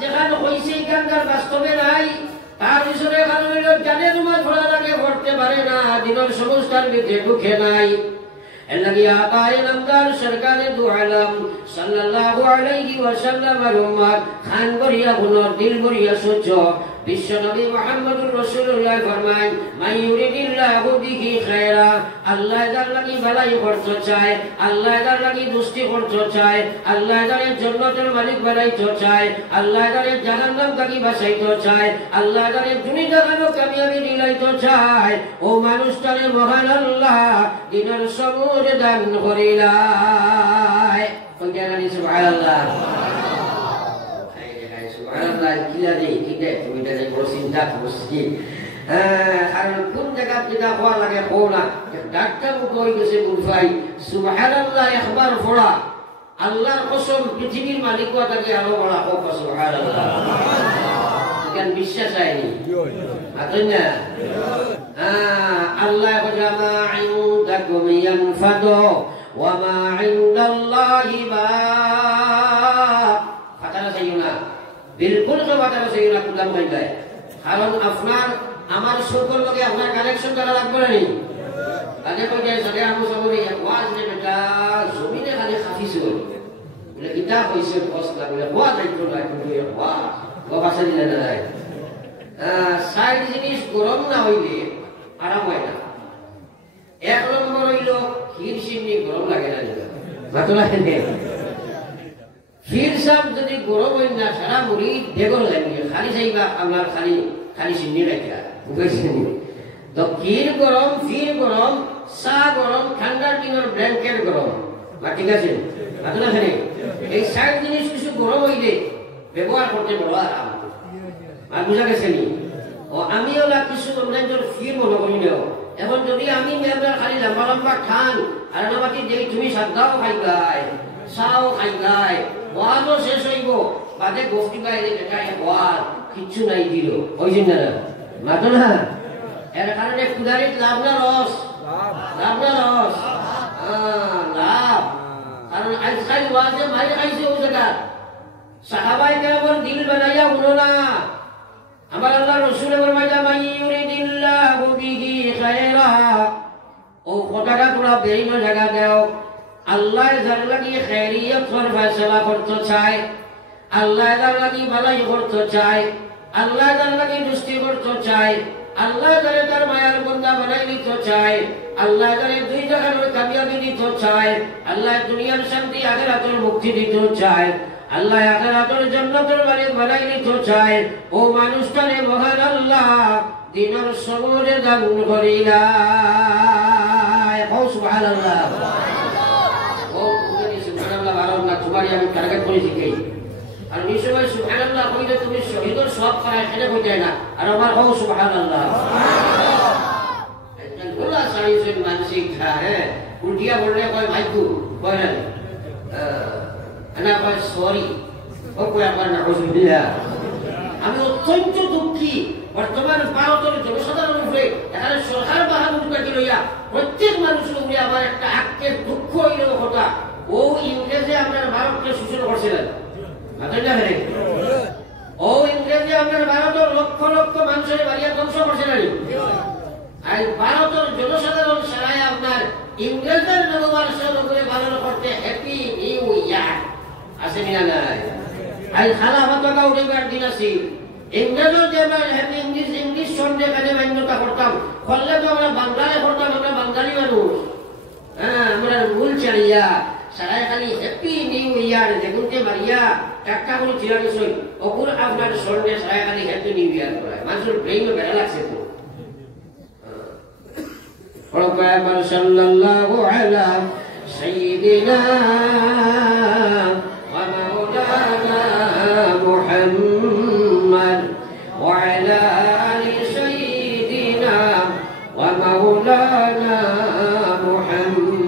যেখানে হয়েছে এখানকার বাস্তবে নাই, তার পিছনে কারণ হইল জানে তোমার পড়ার আগে পড়তে পারে না, দিনের সমস্যার ভিতরে ঢুকে নাই। এর লাগি আকায়ে নামদার সরকারে দু আলম সাল্লাল্লাহু আলাইহি ওয়াসাল্লামের উম্মত খান করিয়া গুণর দিল করিয়া সহ্য বিশ্ব নবী মুহাম্মদুর রাসূলুল্লাহ ফরমায়, মান ইউরিদিল্লাহু বিহি খায়রা, আল্লাহ যার লাগি ভালাই করতে চায়, আল্লাহ যার লাগি দুষ্টি করতে চায়, আল্লাহ যার জান্নাতের মালিক বানাইতে চায়, আল্লাহ যার জাহান্নাম থেকে বাঁচাইতে চায়, আল্লাহ যার দুনিয়া জাহান্নাম কামিয়াবি দিলাইতে চায়, ও মানুষটারে মহান আল্লাহ দিনের সবুজ দান করিলাই। কইতানি সুবহানাল্লাহ। সুবহানাল্লাহ কিলা দেই ঠিক আছে, তুমি এটা বড় চিন্তা করছি। আর কোন জায়গা কিনা হওয়া লাগে হো না, ডাক্তার কই গেছে বুঝাই সুবহানাল্লাহ একবার পড়া আল্লাহর কসম পৃথিবীর মালিক তাকে আরো বড় হোক সুবহানাল্লাহ। কেন বিশ্বাস হয়নি আছেন না? আল্লাহ জামা ইনদাকুম ইয়ানফাদু ওয়া মা ইনদাল্লাহি বাক। কথাটা সেই না, বিলকুল তো কথাটা সেই না, কুদাম হয়ে যায়। কারণ আপনার আমার সকল লোকে আপনার কানেকশন করা লাগবে না। আগে তো যে সাথে আমি সবরে ওয়াজ নে বেটা জমিনে খালি খাফিস হল বলে কিতাব হইছে বসলা বলে ওয়াজ একটু না কিন্তু ওয়াজ গবাসা দিলে না যায়। সাইড জিনিস গরম না হইলে আরাম হয় না। এক নম্বর হইল ক্ষীর সিন্নি গরম লাগে না, ভালো লাগে না। ক্ষীর সাপ যদি গরম হয় না সারা মুড়ি বেগর লাগে, খালি চাইবা আপনার খালি খালি সিন্নি রাখা বুঝেছেন। তো ক্ষীর গরম, ফির গরম, চা গরম, ঠান্ডার দিনের ব্ল্যাঙ্কেট গরম, ঠিক আছে ভালো লাগে। এই সাইড জিনিস কিছু গরম হইলে ব্যবহার করতে বড় আরাম। আর বুঝা গেছে নি? ও আমিও কিছু অনলাইনের ফির মনে করি নেও। এখন যদি আমি মেম্বার খালি লম্বা লম্বা খান আর নামাতি যে তুমি সাদ্দাও খাই গায়, চাও খাই গায়, ওয়াজও শেষ হইব, বাদে গোষ্ঠী গায়ে দেখাই ওয়াজ কিচ্ছু নাই দিল ওই না মাতো না। এর কারণে কুদারিত লাভ না রস, লাভ না রস লাভ। কারণ আজকাল ওয়াজে মারি খাইছে ও জায়গা সাহাবায়ে কেরামের দিল বানাইয়া উনো না। আমার আল্লাহ রাসূল ফরমাইয়া মান ইউরিদিল্লাহু বিহি খায়রা, ও কথাটা তোমরা বেরিনো জায়গা দাও। আল্লাহ যার লাগি খায়রিয়ত ফয়সালা করতে চায়, আল্লাহ যার লাগি ভালাই করতে চায়, আল্লাহ যার লাগি দুষ্টি করতে চায়, আল্লাহ যারে তার মায়ার বান্দা বানাই দিতে চায়, আল্লাহ যারে দুই জায়গার কামিয়াবি দিতে চায়, আল্লাহ দুনিয়ার শান্তি আখিরাতের মুক্তি দিতে চায়, আল্লাহ আখিরাতের জান্নাতের মালিক বানাই দিতে চায়, ও মানুষটারে মহান আল্লাহ দিনের সবুজ দান করিলাই। ও সুবহানাল্লাহ। ও সুবহানাল্লাহ বারণ না, তোমারই আমি টার্গেট করে শিখাই। আর নিশ্চয় সুবহানাল্লাহ কইলে তুমি শহীদের সব করা এখানে হয়ে যায় না। আর আমার হও সুবহানাল্লাহ। গোলা সাইজের মানসিক হ্যাঁ উল্টিয়া বললে কয় ভাইকু কয় না না কয় সরি ও কয় আমার না হুজুরিয়া। আমি অত্যন্ত দুঃখী বর্তমান ভারতের জনসাধারণ উপরে এখানে সরকার বাহাদুরকে লইয়া প্রত্যেক মানুষের উপরে আমার একটা আত্মের দুঃখ হইল কথা। ও ইংরেজে আপনার ভারতকে শোষণ করছিলেন, ও ইংরেজি আপনার ভারতের লক্ষ লক্ষ মানুষের বাড়িয়া ধ্বংস করছিলেন। আর ভারতের জনসাধারণ সারাই আপনার ইংরেজের নববর্ষ লোকের পালন করতে হ্যাপি নিউ ইয়ার আছে কিনা নাই? আর খালা ভাতকা উঠেবার দিন আছি ইংরেজের যে হ্যাপি ইংলিশ সন্ধ্যে কাজে মান্যতা করতাম, করলে তো আমরা বাংলায় করতাম, আমরা বাঙালি মানুষ। হ্যাঁ আমরা মূল চালিয়া সারাই খালি হ্যাপি নিউ ইয়ার দেখুনকে মারিয়া টাকা করে চিরানি সই অপুর আপনার সন্ধ্যে সারাই খালি হ্যাপি নিউ ইয়ার করায়। মানুষের ব্রেইনও বেড়া লাগছে তো। রব্বানা সাল্লাল্লাহু আলা সাইয়্যিদিনা ওয়া মাওলানা মুহাম্মদ ওয়া আলা আলি সাইয়্যিদিনা ওয়া মাওলানা মুহাম্মদ।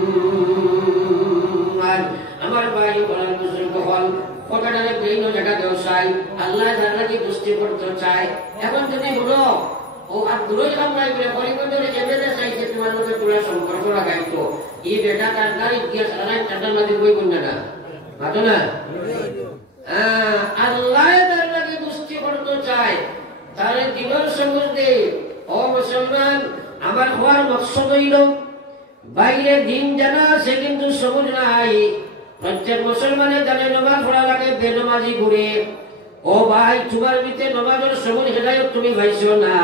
আমার ভাই বলেন বুজুর্গ হল কথাটারে ব্রেইনও জায়গা দেও চাই, আল্লাহ যারা দুষ্টি করতে চায়। এখন যদি বলো ও আর দূরই আমরা পরিবর্তনে এমএলএ চাইছে তোমার মধ্যে পুরো সম্পর্ক লাগাইতো এই বেটা তার গাড়ি গিয়ে সারা টাটার মাঝে বই কোন না মাতো না। আল্লাহ তার লাগি দিনের সবুজ দে ও মুসলমান আমার হওয়ার মকসদ হইল বাইরে দিন জানা আছে কিন্তু সবুজ নাই প্রত্যেক মুসলমানের জানে নামাজ পড়া লাগে বেনামাজি ঘুরে ও ভাই তোমার ভিতরে নামাজের সবুজ হেদায়ত তুমি পাইছো না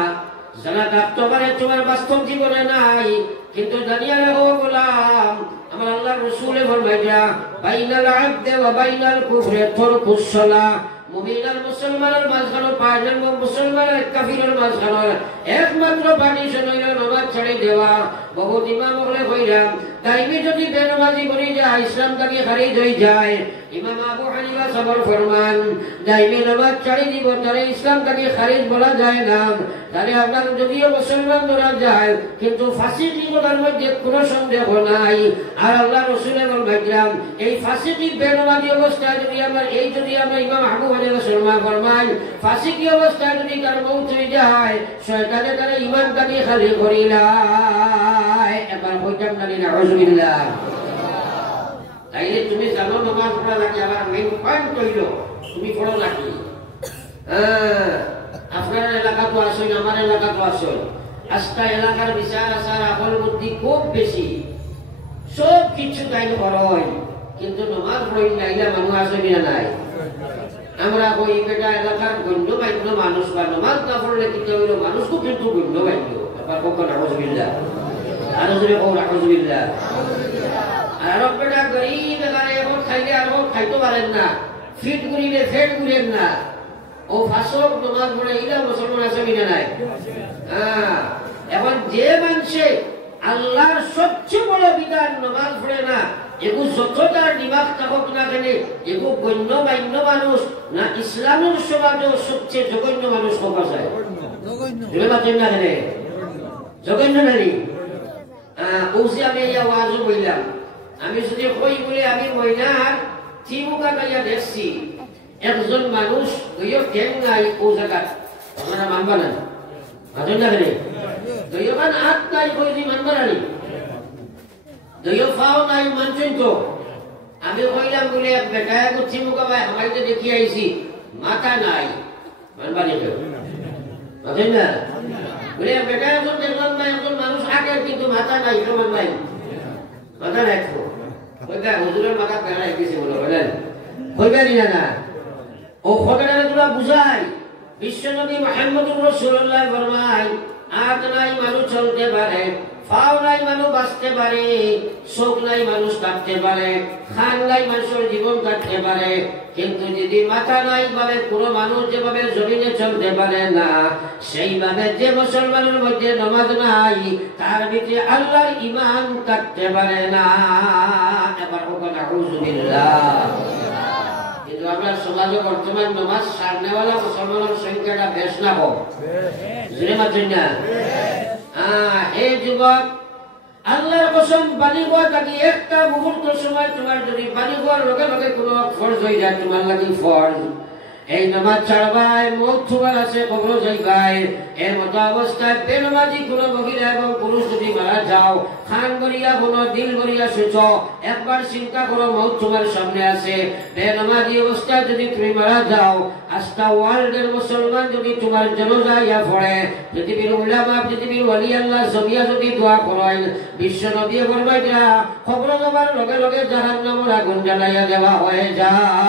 জানা থাকতে পারে তোমার বাস্তব জীবনে নাই কিন্তু জানিয়া রাখো গোলাম আমার আল্লাহর রাসূলে ফরমাইয়া বাইনাল আবদে ওয়া বাইনাল কুফরি তারকুস সালাহ মুমিন আর মুসলমানের মাঝখানে পাঁচজন মুসলমান আর কাফিরের মাঝখানে একমাত্র পার্টিশন হইল নামাজ ছেড়ে দেওয়া বহুত ইমাম বলে কইলাম তাইবে যদি বেনামাজি বলি যায় ইসলাম থেকে খারিজ হয়ে যায় ইমাম আবু হানিফা সবর ফরমান দাইবে নামাজ ছেড়ে দিব তাহলে ইসলাম থেকে খারিজ বলা যায় না তাহলে আপনার যদিও মুসলমান ধরা যায় কিন্তু ফাসিকি বলার মধ্যে কোনো সন্দেহ নাই আর আল্লাহ রাসূলের বলছিলাম এই ফাসিকি বেনামাজি অবস্থায় যদি আমরা ইমাম আবু হানিফা ফরমান ফাসিকি অবস্থায় যদি তার মৌত হয়ে যায় শয়তানে তার ঈমানটাকে খালি করিলায় এবার কইতাম না নাউযুবিল্লাহ তাইলে তুমি জানো নামাজ পড়া লাগে আবার মেইন পয়েন্ট হইল তুমি পড়ো নাকি আপনার এলাকা তো আসেন আমার এলাকা তো আসেন আজকা এলাকার বিচার আচার আকল বুদ্ধি খুব বেশি সব কিছু তাই করয় কিন্তু নামাজ পড়ি নাইলে মানুষ আসে না নাই আমরা কই বেটা এলাকার গণ্যমান্য মানুষ বা নামাজ না পড়লে কি হইল মানুষও কিন্তু গণ্যমান্য এবার কখন নাউযুবিল্লাহ আর যদি কোন নাউযুবিল্লাহ আর বেটা গরিব এখানে এখন খাইলে আর খাইতে পারেন না ফিট করিলে ফেট করেন না ও ফাঁসক নামাজ পড়ে ইলা মুসলমান আছে কিনা নাই এখন যে মানুষে আল্লাহর সবচেয়ে বড় বিধান নামাজ পড়ে না এগু যত তার দিমাগ থাকুক না কেন এগু গণ্যমান্য মানুষ না ইসলামের সমাজেও সবচেয়ে জঘন্য মানুষ পাওয়া যায় জঘন্য নারী ওসে আমি এই আওয়াজও বললাম আমি যদি কই বলে আমি মহিলার চিমুকা গাইয়া দেখছি একজন মানুষ দুইও ঠেং নাই ও জায়গা আপনারা মানবা না মানবেন না কেন দুইও কান হাত নাই কই দি মানবা না দুইও ফাও নাই মানছেন তো আমি কইলাম বলে বেটা চিমুকা ভাই আমায় তো দেখি আইছি মাথা নাই মানবা না কেউ মানবেন না বলে বেটা একজন দেখলাম ভাই একজন মানুষ আগে কিন্তু মাথা নাই কেমন ভাই মাথা রাখো ওইটা হুজুরের মাথা বেড়াই গেছে বলে বলেন হইবেনি না ও খবরের তোরা বুঝাই বিশ্বনবী মুহাম্মদুর রাসূলুল্লাহ ফরমায় হাত নাই মানুষ চলতে পারে পাও নাই মানুষ বাঁচতে পারে চোখ নাই মানুষ কাটতে পারে খান নাই মানুষের জীবন কাটতে পারে কিন্তু যদি মাথা নাই ভাবে কোনো মানুষ যেভাবে জমিনে চলতে পারে না সেইভাবে যে মুসলমানের মধ্যে নামাজ নাই তার ভিতরে আল্লাহর ঈমান কাটতে পারে না এবার ওখানে নাউযুবিল্লাহ কিন্তু আমরা সমাজে বর্তমান নামাজ সারনেওয়ালা মুসলমানের সংখ্যাটা বেশ না কম জুড়ে মাত্র না হে যুবক আল্লাহর কসম বাড়ি হওয়া থাকি একটা মুহূর্ত সময় তোমার যদি বাড়ি হওয়ার লগে লগে কোনো ফরজ হয়ে যায় তোমার লাগি ফরজ এই নামাজ ছাড়বাই মৌত তোমার আছে কবর যাইবাই এর মতো অবস্থায় বেনামাজি কোনো মহিলা এবং পুরুষ যদি মারা যাও খান করিয়া কোনো দিল করিয়া সুচ একবার চিন্তা করো মৌত তোমার সামনে আছে বেনামাজি অবস্থায় যদি তুমি মারা যাও আজকা ওয়ার্ল্ডের মুসলমান যদি তোমার জানাজা ইয়া পড়ে পৃথিবীর উলামা পৃথিবীর ওলি আল্লাহ সবিয়া যদি দোয়া করেন বিশ্ব নবী ফরমাইয়া খবর যাবার লগে লগে জাহান্নামের আগুন জ্বালাইয়া দেওয়া হয়ে যায়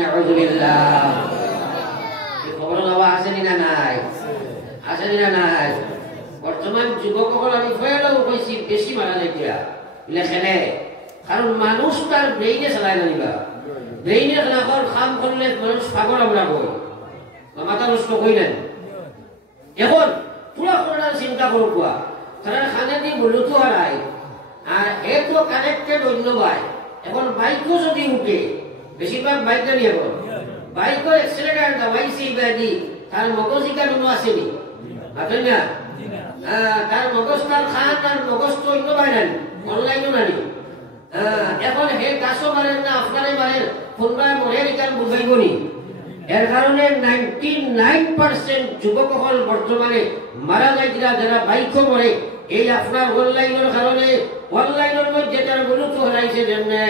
নাউযুবিল্লাহ এই খবর দেওয়া আসেনি না নাই আসেনি না নাই বর্তমান যুবকসকল আমি ফেলেও কইছি বেশি মারা যায় কিয়া লেখেনে কারণ মানুষ তার ব্রেইনে চালায় না নিবা ব্রেইনে খেলাফর কাম করলে মানুষ পাগল আমরা কই মাথা নষ্ট কই না এখন পুরা করোনার চিন্তা করো কোয়া তারা খানে দিয়ে বলতো হারাই আর এ তো কানেক্টেড অন্য ভাই এখন বাইকও যদি উঠে বেশিরভাগ বাইক গাড়ি এখন বাইকের এক্সিলেটার দাবাইছি ব্যাধি তার মগজিকা কোনো আসেনি আসেন না তার মগজ তার খান তার মগজ তো অন্য ভাই নাই অনলাইনও নানি এখন হে গাছও মারেন না আপনারে মারেন কোনবাই মনের ইকান বুঝাইব নি এর কারণে 99% যুবকসকল বর্তমানে মারা যায় যারা বাইকও মরে এই আপনার অনলাইনের কারণে অনলাইনের মধ্যে তার গুরুত্ব হারাইছে যেমনে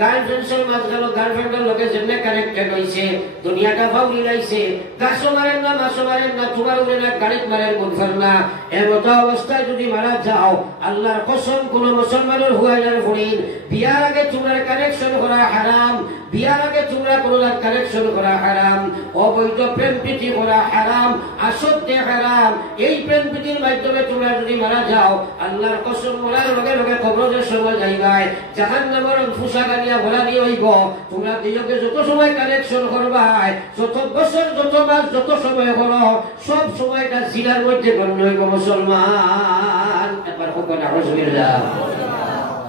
গার্লফ্রেন্ডের মাঝখানে গার্লফ্রেন্ডের লোকে যেমনে কানেক্টেড হয়েছে দুনিয়াটা ফাউলি লাইছে গাছও মারেন না মাছও মারেন না তোমার উড়ে না গাড়িত মারেন বুঝবেন না এমতো অবস্থায় যদি মারা যাও আল্লাহর কসম কোন মুসলমানের হুয়াইলার ফুড়িন বিয়ার আগে তোমরা কানেকশন করা হারাম বিয়ার আগে তোমরা কোনো কানেকশন করা হারাম অবৈধ প্রেম প্রীতি করা হারাম আসক্তি হারাম এই প্রেম প্রীতির মাধ্যমে তোমরা যদি মারা যাও আল্লাহর কসম মরার লগে লগে কবরের সময় যাইবাই জাহান্নামের ফুসা গানিয়া ভরা দিয়ে হইব তোমরা দুইকে যত সময় কানেকশন করবাই যত বছর যত মাস যত সময় করো সব সময়টা জিনার মধ্যে গণ্য হইব মুসলমান একবার হোক না রাসূলুল্লাহ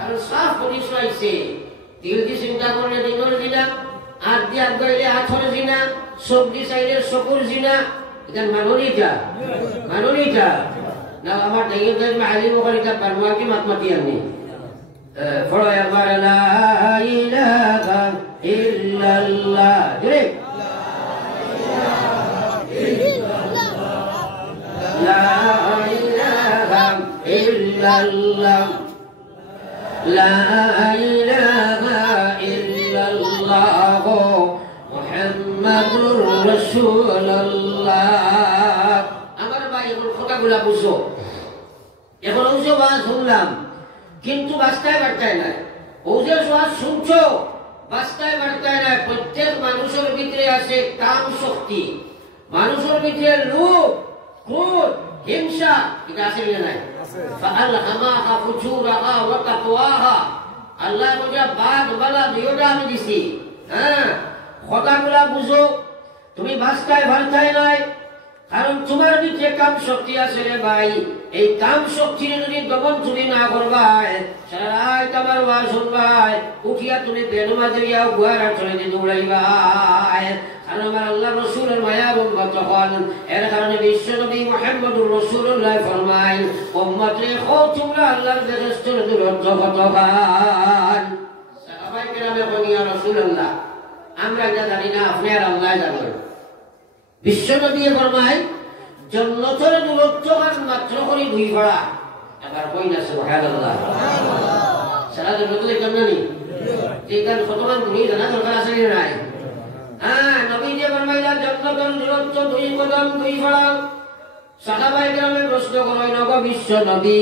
আর সাফ পরিচয় আইছে দিল দি চিন্তা করলে দিনের জিনা আর দিয়া গইলে আথর জিনা সবজি চাইলে চকুর জিনা এটা মানুনিটা না আমার দাইয়ের দাই আলিম ওখানে পারমা কি মাতমাতি আমি ফড়ো একবার লা ইলাহা ইল্লাল্লাহ জোরে লা ইলাহা ইল্লাল্লাহ লা ইলাহা ইল্লাল্লাহ মুহাম্মাদুর রাসূলুল্লাহ আমার ভাই এখন কথাগুলা বুঝো এখন ওজো বাস শুনলাম কিন্তু বাস্তায় বার্তায় নাই ওজো বাস শুনছো বাস্তায় বার্তায় নাই প্রত্যেক মানুষের ভিতরে আছে কাম শক্তি মানুষের ভিতরে লোভ ক্রোধ হিংসা এটা আছে না নাই ফাআলহামাহা ফুজুরাহা ওয়া তাকওয়াহা আল্লাহ বলে বাদ বালা দুইটা আমি দিছি হ্যাঁ কথাগুলা বুঝো তুমি বাস্তায় বার্তায় নাই কারণ তোমার ভিতরে কাম শক্তি আছে রে ভাই এই কাম শক্তি যদি দমন তুমি না করবাই সারা রাত আমার ওয়াজ শুনবাই উঠিয়া তুমি বেনমাজরিয়া গুয়ার চলে দিয়ে দৌড়াইবাই কারণ আমার আল্লাহ রাসূলের মায়ার উম্মত হন এর কারণে বিশ্ব নবী মুহাম্মদুর রাসূলুল্লাহ ফরমায় উম্মতে খো তোমরা আল্লাহর ফেরেশতার দূরত্ব কত খান সাহাবায়ে কেরামে বলেন ইয়া রাসূলুল্লাহ আমরা এটা জানি না আপনি আর আল্লাহ জানেন বিশ্ব নবী ফরমায় জান্নাতের দূরত্ব মাত্র করে 2 ভাড়া এবার কই না সুবহানাল্লাহ সারা জান্নাতের কেমন জানি এই গান কতমান তুমি জানা দরকার আছে না নাই হ্যাঁ নবী যে ফরমাইলা জান্নাতের দূরত্ব 2 কদম 2 ভাড়া সাহাবায়ে কেরামে প্রশ্ন করেন ওগো বিশ্ব নবী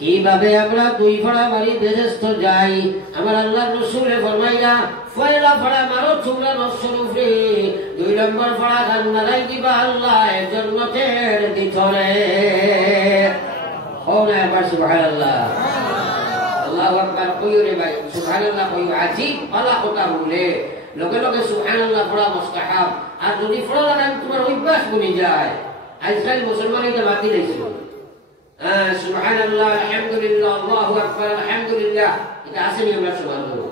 কিভাবে আমরা 2 ভাড়া মারি বেহেশত যাই আমার আল্লাহর রাসূলে ফরমাইলা পয়লা ভাড়া মারো তোমরা নফসের উপরে 2 নম্বর ভাড়া গান মারাই দিবা আল্লাহ জান্নাতের ভিতরে ওনা আবার সুবহানাল্লাহ আল্লাহু আকবার কইরে ভাই সুবহানাল্লাহ কই আজিব পালা কথা বলে লগে লগে সুবহানাল্লাহ পড়া মুস্তাহাব আর যদি পড়া লাগান তোমার অভ্যাস বনে যায় আজকাল মুসলমান এটা বাতি দিয়েছে সুবহানাল্লাহ আলহামদুলিল্লাহ আল্লাহু আকবার আলহামদুলিল্লাহ এটা আসেনি আমরা সুবহানাল্লাহ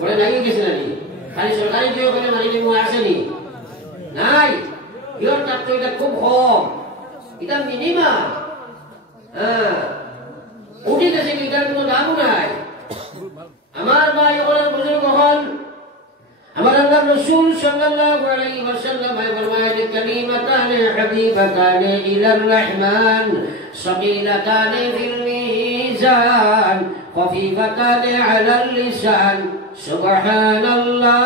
বলে নাই গেছে নাকি খালি সরকারি যে ওখানে মানি নিমু আসেনি নাই ইওর তাত্ত্ব এটা খুব কম এটা মিনিমাম উঠে গেছে এটার কোনো দাম নাই আমার ভাই ওখানে বুজুর্গ হন আমার আল্লাহ রাসূল সাল্লাল্লাহু আলাইহি ওয়াসাল্লাম ফরমায় কালিমাতান হাবিবাতান ইলার রহমান সাকিলাতান ফিল মিজান খফিফাতান আলাল লিসান সুবহানাল্লাহি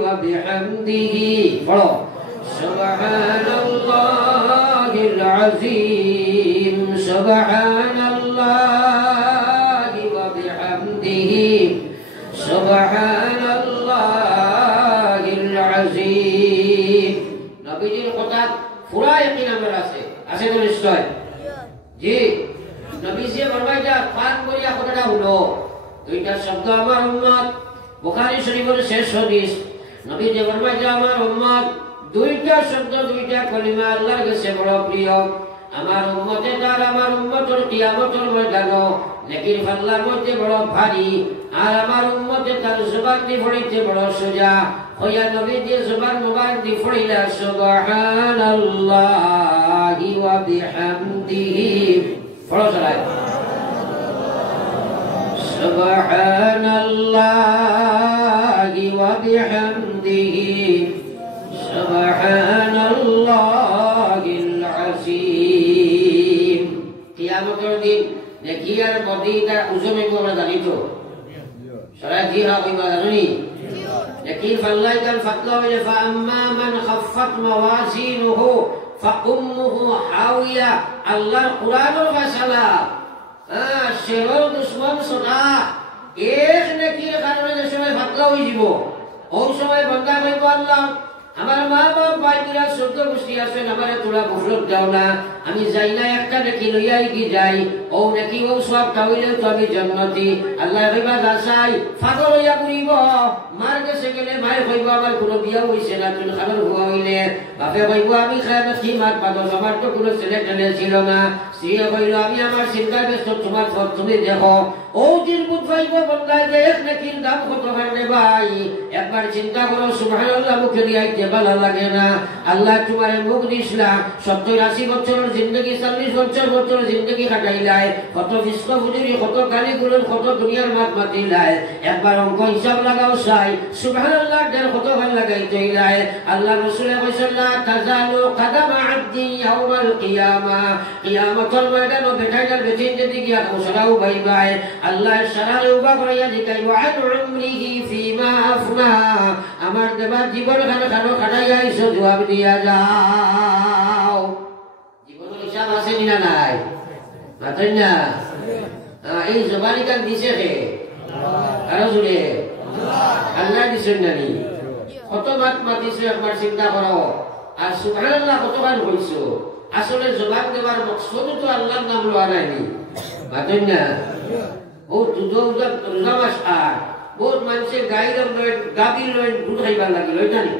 ওয়া বিহামদিহি পড়ো সুবহানাল্লাহিল আযীম সুবহানাল্লাহি ওয়া বিহামদিহি সুবহানাল্লাহিল আযীম নবীজির কথা পুরা ইয়াকিন আমার আছে তো নিশ্চয় জি নবীজি ফরমাইয়া পান করিয়া কথাটা হলো 2টা শব্দ আমার উম্মত বুখারী শরীফের শেষ হাদিস নবীজি ফরমাইয়া আমার উম্মত 2টা শব্দ 2টা কলিমা আল্লাহর কাছে বড় প্রিয় আমার উম্মতে তার আমার উম্মতের কিয়ামতের ময়দানে নেকির পাল্লার মধ্যে বড় ভারী আর আমার উম্মতে তার জবান দিয়ে পড়িতে বড় সোজা হইয়া নবী দিয়ে জবান মুবারক দিয়ে পড়িলা সুবহানাল্লাহি ওয়া বিহামদিহি পড়ো সবাই সুবহানাল্লাহি ওয়া বিহামদিহি সুবহানাল্লাহিল আযীম কিয়ামতের হলি তার ওজন হইব আমরা জানি তো সারা জি হা কইবা জানি লেকিন ফাল্লাই কাল ফাতলা হইলে ফাআম্মা মান খাফফাত মাওয়াজিনুহু ফাউম্মুহু হাওিয়া আল্লাহর কুরআনের ফাসালা শেরর দুশমন সদা এক নেকির কারণে যে সময় ফাতলা হয়ে যাব ওই সময় বান্দা কইব আল্লাহ আমার মা বাপ ভাইরা সদ্য গোষ্ঠী আছেন আমারে তোরা গফলত দাও না আমি যাই না একটা নেকি লইয়াই কি যাই ও নেকি ও সব তাহলে তো আমি জান্নাতি আল্লাহ কইবা যাচাই ফাদর হইয়া করিব মার কাছে গেলে মাই কইব আমার কোনো বিয়া হইছে না তুমি খাবার হুয়া হইলে বাপে কইব আমি খাইবা কি মার পাদো আমার তো কোনো ছেলে টেলে ছিল না সে কইল আমি আমার চিন্তা ব্যস্ত তোমার সব তুমি দেখো ও দিন বুঝ পাইব বন্দায় যে এক নেকির দাম কত কারণে ভাই একবার চিন্তা করো সুবহানাল্লাহ মুখে নিয়ে ভালো লাগে না আল্লাহ তোমার মুখ দিসলা 70-80 বছরের জিন্দগি 40 বছর জিন্দগি কাটাইলাই কত বিষ্ণু ফুজুরি কত গালি গুলোর কত দুনিয়ার মাত মাতিলাই একবার অঙ্ক হিসাব লাগাও চাই সুবহানাল্লাহ দের কত ভাল লাগাই তৈলাই আল্লাহ রাসূল কইছেন তাজালু কদমা আবদি ইয়াউমাল কিয়ামা কিয়ামতের ময়দানে বেটাইদার বেচিন যদি গিয়া কোসরাও ভাই ভাই আল্লাহ সারারে উবা করাইয়া জিকাইব আন উমরিহি ফিমা আফনা আমার দেবা জীবন খানো খাটাইয়া ইসো জবাব দিয়া যাও জীবনের হিসাব আছে না নাই মাতেন না এই জবানি কান দিছে কে আরো জুড়ে আল্লাহ দিছেন নানি কত মাত মাতিছে একবার চিন্তা করো আর সুবহানাল্লাহ কতবার কইছো আসলে জবাব দেবার মকসদ তো আল্লাহর নাম লওয়া নাইনি মাতেন না ও দুধ রোজা আর বহুত মানুষের গাইর গাভীর দুধ খাইবার লাগে লই জানি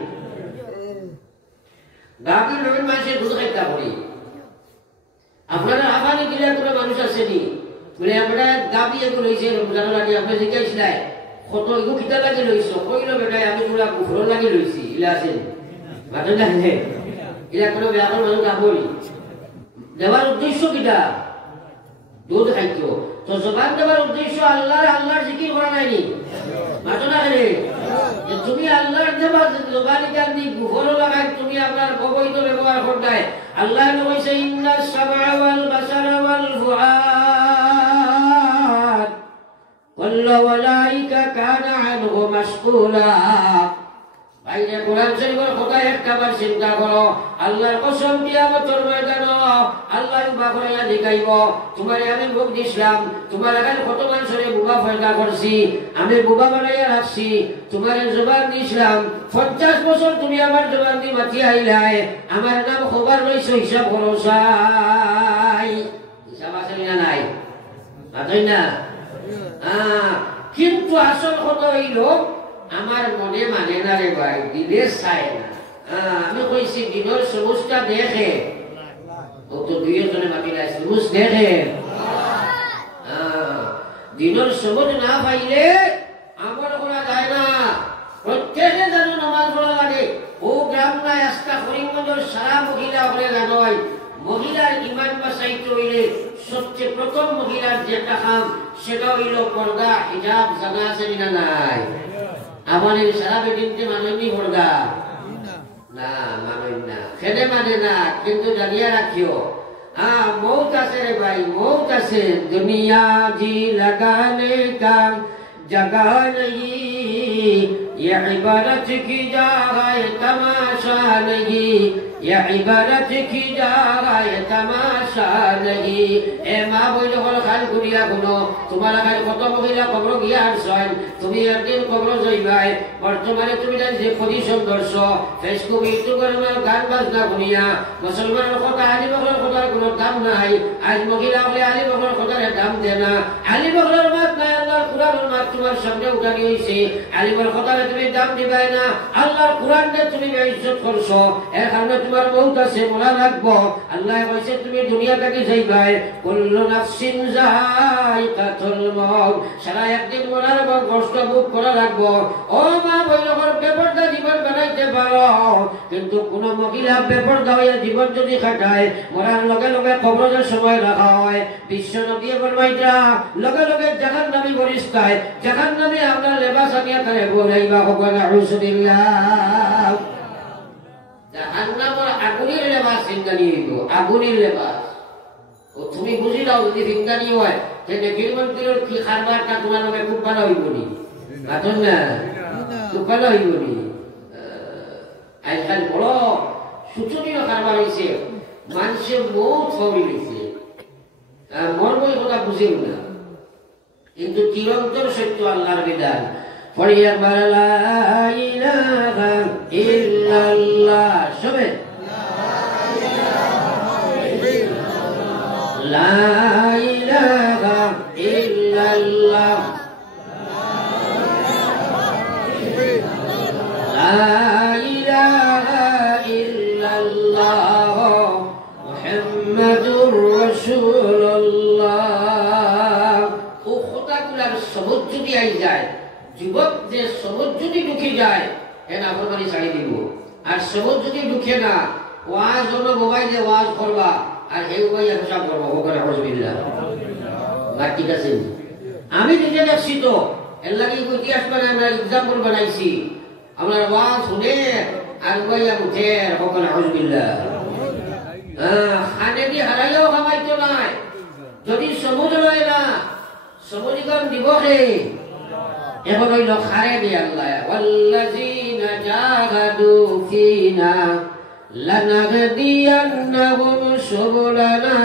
গাভীর মানুষের দুধ খাইতা করি আপনারা আবানি দিলে কোনো মানুষ আসেনি বলে আমরা গাভী এগুলো লইছে রমজান লাগে আপনি জিজ্ঞাসলাই কত এগুলো কিতা লাগে লইছ কইল বেটাই আমি তোরা কুফর লাগে লইছি ইলা আছেন মাথা জানে ইলা কোনো ব্যাপার মানুষ গাবরি দেওয়ার উদ্দেশ্য কিটা দুধ খাইতো তো জবান দেওয়ার উদ্দেশ্য আল্লাহর জিকির করা নাইনি মাথা না রে তুমি আল্লাহর দেবা জবানি কান দি গুফর লাগাই তুমি আপনার অবৈধ ব্যবহার করতাই আল্লাহ কইছে ইন্নাস সামআ ওয়াল বাসারা ওয়াল ফুআদ কুল্লু উলাইকা কানা আনহু মাসউলা বাইরে কোরআন শরীফের কথা একবার চিন্তা করো আল্লাহর কসম কিয়ামতের ময়দানে আল্লাহ উবা করাইয়া দেখাইব তোমারে আমি মুখ দিছিলাম তোমার আগে কত মানুষের বুবা পয়দা করছি আমি বুবা বানাইয়া রাখছি তোমারে জবান দিছিলাম 50 বছর তুমি আমার জবান দি মাতি আইলাই আমার নাম খবর লইছো হিসাব করো চাই হিসাব আছে না নাই আছেন না কিন্তু আসল কথা হইল আমার মনে মানে না রে ভাই দিলে চাই না আমি কইছি দিনের সমস্যা দেখে ও তো দুইজনে মাতি নাই সমুজ দেখে দিনের সমুজ না পাইলে আমার করা যায় না প্রত্যেকে যেন নামাজ পড়া লাগে ও গ্রাম নাই আজকা করিমগঞ্জের সারা মহিলা হলে জানাই মহিলার ইমান বাঁচাইতে হইলে সবচেয়ে প্রথম মহিলার যেটা কাম সেটা হইল পর্দা হিজাব জানা আছে না নাই আমাদের সারা বেদিনতে মানেনি পর্দা না মানেন না খেলে মানে না কিন্তু জানিয়া রাখিও মৌত আছে রে ভাই মৌত আছে দুনিয়া জি লাগানে কা जगह नहीं ये इबारत की जगह तमाशा नहीं ये इबारत की जगह तमाशा नहीं ए माँ बोल हल खाल गुड़िया गुनो तुम्हारा खाल कत महिला कब्र गया आरसन তুমি একদিন কবর যাইবাই বর্তমানে তুমি জানি যে পজিশন দর্শ ফেসবুক ইউটিউবের গান বাজনা শুনিয়া মুসলমানের কথা আলী বকরের কথার কোনো দাম নাই আজ মহিলা হলে আলী বকরের কথার দাম দেয় না আলী বকরের মাত নাই আল্লাহর কোরআনের মাত তোমার সামনে উঠানি হয়েছে আলী বকরের কথার তুমি দাম দিবাই না আল্লাহর কোরআনকে তুমি বেইজ্জত করছো এর কারণে তোমার মৌত আছে মরা রাখবো আল্লাহ কইছে তুমি দুনিয়া থেকে যাইবাই কুল্লু নাফসিন যায়কাতুল মউত সারা একদিন মরার এবং কষ্ট ভোগ করা রাখবো ও মা বৈরকম বেপরদা জীবন বানাইতে পারো কিন্তু কোন মহিলা বেপরদা হইয়া জীবন যদি কাটায় মরার লগে লগে কবরের সময় রাখা হয় বিশ্ব নবী ফরমাইতা লগে লগে জাহান্নামী বরিস্তায় জাহান্নামে আমরা লেবাস আনিয়া করে বলাইবা ভগবান আউযুবিল্লাহ জাহান্নামের আগুনের লেবাস সিংগানি হইব আগুনের লেবাস ও তুমি বুঝি দাও যদি সিংগানি হয় নেকির মন্দিরের কি খারবারটা তোমার নামে খুব ভালো হইব নি বাতন না খুব ভালো হইব নি আজকাল বড় শোচনীয় কারবার হয়েছে মানুষের বহুত ফৌরি হয়েছে মর্মই কথা বুঝেও না কিন্তু চিরন্তর সত্য আল্লাহর বিধান ফরিয়াবার লা ইলাহা ইল্লাল্লাহ সবে লা ইলাহা ইল্লাল্লাহ লা ইলাহা ইল্লাল্লাহ মুহাম্মাদুর রাসূলুল্লাহ ও খোদাগুলার সবুজ যদি আই যায় যুবক যে সবুজ যদি ঢুকে যায় এর আপনার ছাড়ি দিব আর সবুজ যদি ঢুকে না ওয়াজ হলো মোবাইলে ওয়াজ করবা আর এই উপায় হিসাব করবো ওখানে হজবিল্লাহ ঠিক আছে আমি নিজে দেখছি তো এর লাগে ইতিহাস মানে আমরা এক্সাম্পল বানাইছি আমরা ওয়াজ শুনে আর উপায় উঠে ওখানে হজবিল্লাহ খানে দিয়ে হারাইলেও খামাইতো নাই যদি সবুজ রয় না সবুজগণ দিবসে এখন হইল খারে দিয়ে আল্লাহ ওয়াল্লাযীনা জাহাদু ফীনা লানাহদিয়ান্নাহুম সুবুলানা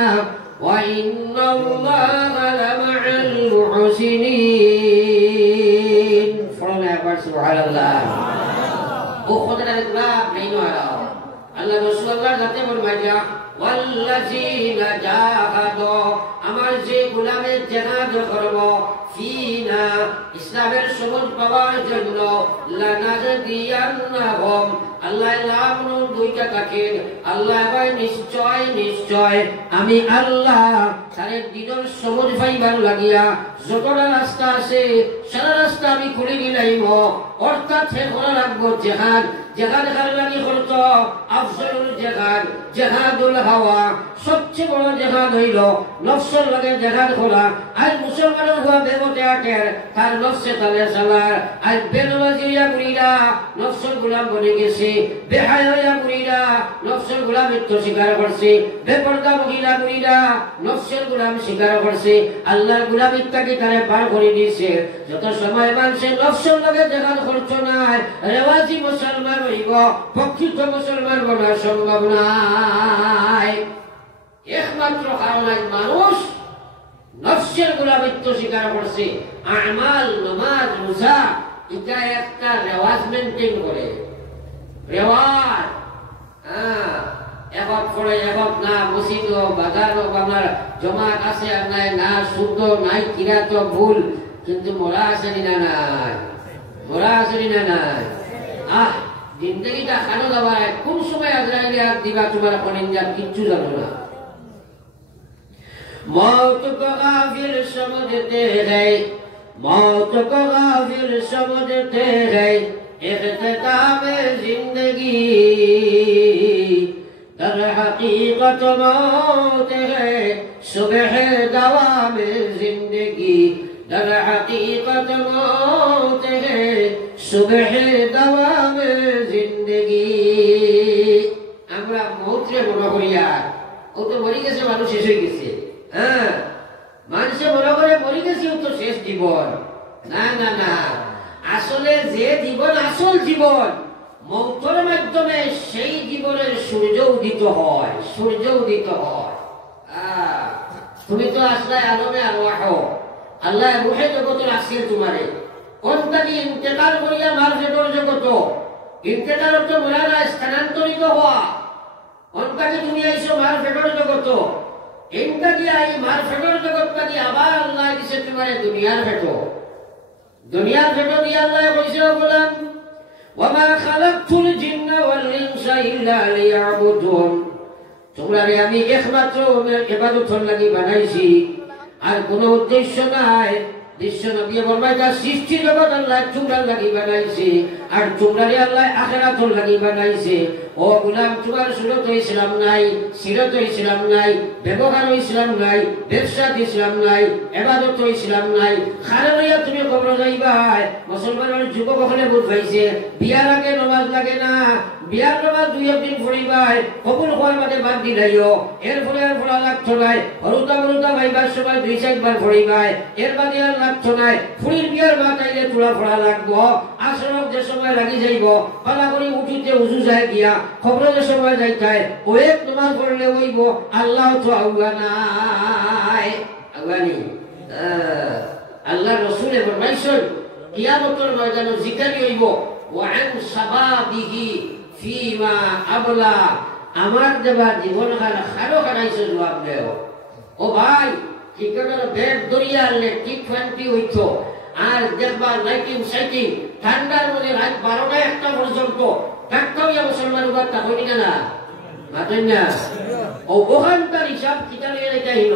ওয়া ইন্নাল্লাহা লামা'আল মুহসিনিন ফরনা একবার সুবহানাল্লাহ ও খোদার ইকরাম নেই মারাও আল্লাহ রাসূলুল্লাহ যাতে ফরমাইয়া ওয়াল্লাযীনা জাহাদু আমার যে গোলামের জিহাদ করব ফিনা ইসলামের সবুজ পাওয়ার জন্য লানাহদিয়ান্নাহুম আল্লাহ নাম দুইটা থাকেন আল্লাহ ভাই নিশ্চয় নিশ্চয় আমি আল্লাহ সারে দিনের সবুজ পাইবার লাগিয়া যতটা রাস্তা আছে সারা রাস্তা আমি খুলে দিলাইব অর্থাৎ হে করা লাগবো জিহাদ জিহাদ লাগি করতো আফজলুল জিহাদ জিহাদুল হাওয়া সবচেয়ে বড় জিহাদ হইল নফসের লাগে জিহাদ করা আর মুসলমানের হওয়া দেবতাটের তার নফসে তালে চালার আর বেনমাজিয়া বুড়িরা নফসের গোলাম বনে গেছে বেহায়া বুড়িরা নফসের গোলামিত্ব স্বীকার করছে বেপরদা মহিলা বুড়িরা নফসের গোলাম স্বীকার করছে আল্লাহর গোলামিত্বকে তারে পার করে দিয়েছে যত সময় মানুষে নফসের লাগে জিহাদ করছো না রেওয়াজি মুসলমান হইব প্রকৃত মুসলমান বনা সম্ভব নাই একমাত্র কারণ মানুষ নফসের গোলামিত্ব স্বীকার করছে আমাল নামাজ রোজা এটা একটা রেওয়াজ মেনটেন করে রেওয়াজ একক করে একক না মসজিদ বাজার আপনার জমাত আছে আর নাই না শুদ্ধ নাই কিরাত ভুল কিন্তু মোরা আছে না নাই মোরা আছে না নাই জিন্দগিটা খানো যাবার কোন সময় আজরাইলে হাত দিবা তোমার কলিঞ্জার কিচ্ছু জানো না मौत को गाफिल समझते हैं मौत को गाफिल समझते हैं इख्तिताम जिंदगी दर हकीकत मौत है सुबह दवाम जिंदगी दर हकीकत मौत है सुबह दवाम जिंदगी আমরা মৌতরে মনে করি আর ও তো মরে গেছে মানুষ শেষ হয়ে গেছে মানুষে মনে করে মরে গেছি ও তো শেষ জীবন না না না আসলে যে জীবন আসল জীবন মৌতের মাধ্যমে সেই জীবনের সূর্য উদিত হয় সূর্য উদিত হয় তুমি তো আসলে আলমে আরওয়াহ আল্লাহ রূহে জগত রাখছে তোমারে কোনটা কি ইন্তেকাল করিয়া মারফেটর জগত ইন্তেকাল তো বলা না স্থানান্তরিত হওয়া কোনটা কি তুমি আইছো মারফেটর জগত ইনটা কি আই মারফেটর জগতটা কি আবার আল্লাহ দিছে তোমারে দুনিয়ার ফেটো দিয়ে আল্লাহ কইছে বলেন ওয়ামা খালাকতুল জিন্না ওয়াল ইনসা ইল্লা লিয়াবুদুন তোমরারে আমি একমাত্র ইবাদতের লাগি বানাইছি আর কোনো উদ্দেশ্য নাই বিশ্ব নবী ফরমাইতা সৃষ্টি জগৎ আল্লাহ তোমরা লাগি বানাইছি আর তোমরারে আল্লাহ আখিরাতুল লাগি বানাইছে। ও গোলাম, তোমার সুরত ইসলাম নাই, সিরত ইসলাম নাই, ব্যবহার ইসলাম নাই, ব্যবসা ইসলাম নাই, ইবাদত ইসলাম নাই, খারে লইয়া তুমি কবর যাইবাই। মুসলমানের যুবক হলে বুঝ পাইছে বিয়ার আগে নামাজ লাগে না, বিয়ার নামাজ 2 দিন পড়িবাই, কবুল হওয়ার বাদে বাদ দিলাইও, এর ফলে আর পড়া লাগতো নাই। হরুতা মরুতা ভাইবার সময় 2-4 বার পড়িবাই, এর বাদে আর লাগতো নাই। ফুড়ির বিয়ার বাদ আইলে তোরা পড়া লাগবো। আসরক যে সময় লাগি যাইব, পালা করে উঠিতে উজু যায় গিয়া, খবর যে সময় যাইতাই ও এক নামাজ পড়লে হইব। আল্লাহ তো আউয়া নাই, আউয়ানি। আল্লাহ রসুলে ফরমাইছেন কিয়ামতের ময়দানে জিকারি হইব ওয়ান শাবাবিহি ফিমা আবলা। আমার দেবা জীবন খারো খারাইছে জবাব দেও। ও ভাই, টিকেটের ব্যাগ দরিয়া আনলে টিক ফান্টি হইতো, আর দেখবা 1960 ঠান্ডার মধ্যে রাত 12টা-1টা পর্যন্ত ডাক্তার মুসলমান উবার তা হইনি না মাতেন না। ও ওখানকার হিসাব কিতা লইয়া রেখা হইল,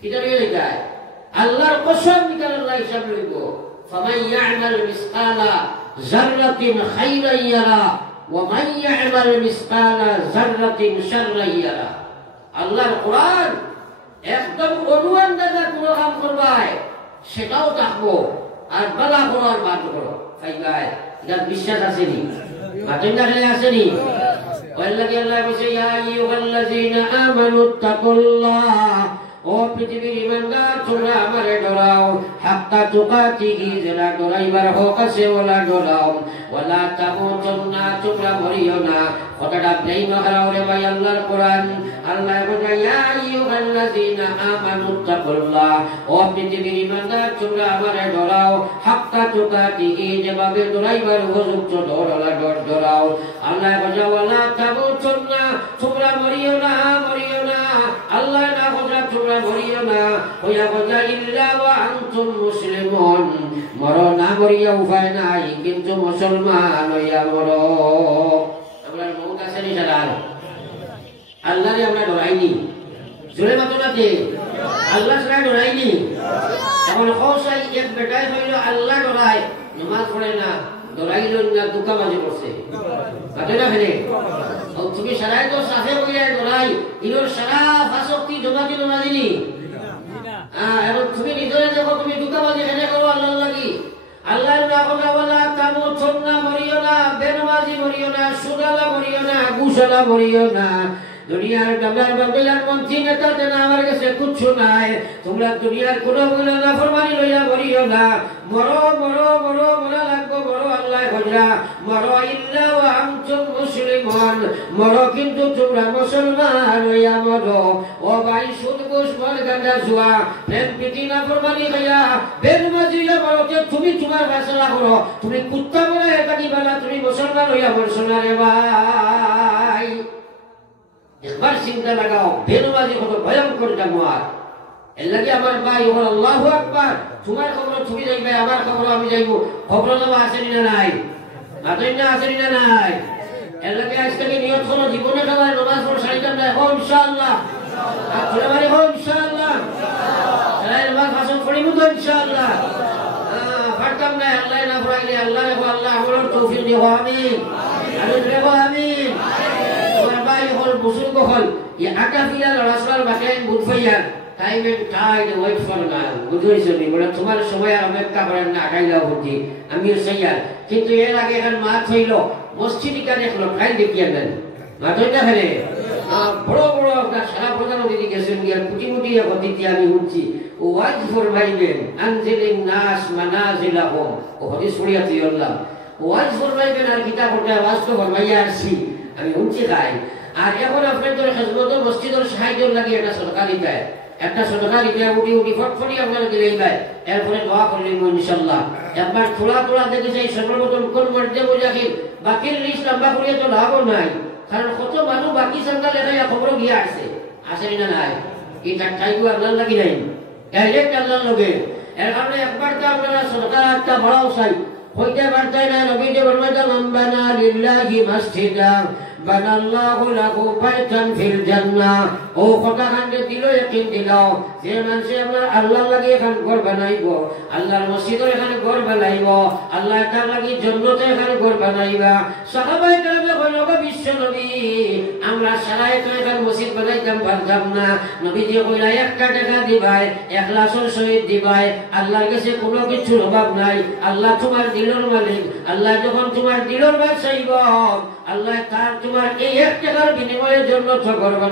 কিতা লইয়া রেখায় আল্লাহর কসম নিকাল আল্লাহ হিসাব লইব। ফামান ইয়ামাল মিসকালা যাররাতিন খাইরান ইয়ারা ওয়া মান ইয়ামাল মিসকালা যাররাতিন শাররান ইয়ারা। আল্লাহর কোরআন একদম অনুমান দাদা কোন কাম করবাই সেটাও থাকবো, আর বালা করো আর বাদ করো খাইবাই। এটা বিশ্বাস আসেনি, মাতেন না খেলে আসেনি। ওয়াল্লাযী আল্লাহ বলে ইয়া আইয়ুহাল্লাযীনা আমানুত্তাকুল্লাহ, ও পৃথিবীর ইমানদার তোমরা আমারে ডরাও। হাক্কা তুকাতিহি, যারা ডরাইবার হক আছে ওলা ডরাও। ওয়ালা তামুতুন্না, তোমরা মরিও না। কথাটা ব্রেইন হারাও রে ভাই। আল্লাহর কোরআন আল্লাহ বলে ইয়া আইয়ুহাল্লাযীনা আমানুত্তাকুল্লাহ, ও পৃথিবীর ইমানদার তোমরা আমারে ডরাও। হাক্কা তুকাতিহি, যেভাবে ডরাইবার উপযুক্ত ডরাও। আল্লাহ বলে ওয়ালা তামুতুন্না, তোমরা মরিও না, মরিও না। আল্লাহ না বলে তোমরা মরিও না, হইয়া বলে ইল্লা ওয়া আনতুম মুসলিমুন, মরো না মরিয়া উপায় নাই, কিন্তু মুসলমান হইয়া মরো। আমরা মৌত আছে নি সারা আল্লাহরে আমরা ডরাইনি, জোরে মাতো না দে আল্লাহ ছাড়া ডরাইনি। এখন কৌশাই এক বেটাই হইল আল্লাহ ডরাই, নামাজ পড়ে না, ডরাইল না, দুকাবাজি করছে মাতো না ফেলে। তুমি সারাই তো সাফে বইয়া ডরাই, ইনোর সারা ফাঁসক্তি জমা দিল না দিলি। এখন তুমি নিজরে দেখো তুমি দুকাবাজি হেনে করো আল্লাহ লাগি। আল্লাহর না কথা বলা তামুতুন্না, মরিও না, বেনমাজি মরিও না, সুদালা মরিও না, গুসালা মরিও না। দুনিয়ার ডাবলার বাবলার মন্ত্রী নেতা না আমার কাছে কিচ্ছু নাই। তোমরা দুনিয়ার কোনো বলে না ফরমানি লইয়া মরিও না। মরো মরো মরো মরা লাগবো, মরো আল্লাহ হজরা, মরো ইল্লা ওয়া আনতুম মুসলিমুন, মরো কিন্তু তোমরা মুসলমান হইয়া মরো। ও ভাই, সুদ ঘুষ মদ গাঁজা জুয়া প্রেম প্রীতি না ফরমানি হইয়া বেনমাজি হইয়া মরোতে তুমি তোমার ফয়সালা করো। তুমি কুত্তা মরে এটা দিবা না, তুমি মুসলমান হইয়া মরছো না রে ভাই। একবার চিন্তা লাগাও, বেনমাজি কত ভয়ঙ্কর জানোয়ার। এর লাগে আমার ভাই ওর আল্লাহু আকবার। তোমার খবর তুমি যাইবে, আমার খবর আমি যাইব। খবর নেওয়া আসেনি না নাই, মাতই না আসেনি না নাই। এর লাগে আজ থেকে নিয়ত করো, জীবনে সবাই নামাজ পড়ো 4 ঘন্টা হো ইনশাআল্লাহ। আর তোরা মানে হো ইনশাআল্লাহ, সারা নামাজ ভাষণ পড়িব তো ইনশাআল্লাহ। ফারতাম না আল্লাহ না পড়াইলে আল্লাহ রে আল্লাহ আমল তৌফিক দিও, আমিন আমিন রে আমিন। ভাই হল বুজুর্গ হল এই আকাফিয়া রাসূল বাকেন বুঝাইয়া time and tide wait for গান বুঝাইছেন। বলে তোমার সময় আর অপেক্ষা করেন না, আগাইলাও হতি আমিও সাইয়ার। কিন্তু এর আগে এখন মাছ হইল মসজিদ কা দেখলো খাই দেখিয়া দেন মাথা ফেলে বড় বড় সারা প্রধান দিদি গেছেন গিয়া কুটি মুটি হতিতে আমি উঠছি। ওয়াজ ফরমাইবেন আনজিলিন নাস মানাজিলাহুম, ও হাদিস পড়িয়াছি আল্লাহ। ওয়াজ ফরমাইবেন আর কিতাব পড়তে ওয়াজ তো ফরমাইয়া আসছি আমি উঠছি খাই। আর এখন আপনাদের খেজমতের মসজিদের সাহায্য লাগে একটা সরকারি দেয়, একটা সরকারি দেয় উঠি উঠি ফটফটি আপনারা দিলেই দেয়। এরপরে দোয়া করলেন ইনশাআল্লাহ। একবার থোড়া থোড়া দেখে যাই সর্বপ্রথম কোন মর্যাদা বুঝাকি বাকির লিস্ট লম্বা করিয়া তো লাভও নাই। কারণ কত মানুষ বাকি সংখ্যা লেখাইয়া খবর গিয়ে আসছে, আসেনি না নাই। এই চারটাইগু আল্লাহ লাগি নাই, ডাইরেক্ট আল্লাহ লগে। এর কারণে একবার তো আপনারা সরকার একটা বড়াও চাই হইতে পারতেন না। নবী যে ফরমাইতেন মান বানা লিল্লাহি মাসজিদা বানাল্লাহু লাহু বাইতান ফিল জান্নাহ। ও কথা কান্দে দিল ইয়াকিন দিল যে মানুষে আমরা আল্লাহর লাগি এখন ঘর বানাইব, আল্লাহর মসজিদের এখানে ঘর বানাইব, আল্লাহ তার লাগি জান্নাতে এখানে ঘর বানাইবা। সাহাবায়ে কেরামে কইল বিশ্ব নবী আমরা সারা এখানে মসজিদ বানাইতাম পারতাম না। নবীজি কইলা 1 টাকা দিবাই, ইখলাসের সহিত দিবাই, আল্লাহর কাছে কোনো কিছুর অভাব নাই। আল্লাহ তোমার দিলের মালিক। আল্লাহ যখন তোমার দিলের বাদ চাইব, আল্লাহ তার তোমার এই 1 টাকার বিনিময়ের জন্য তো করবেন।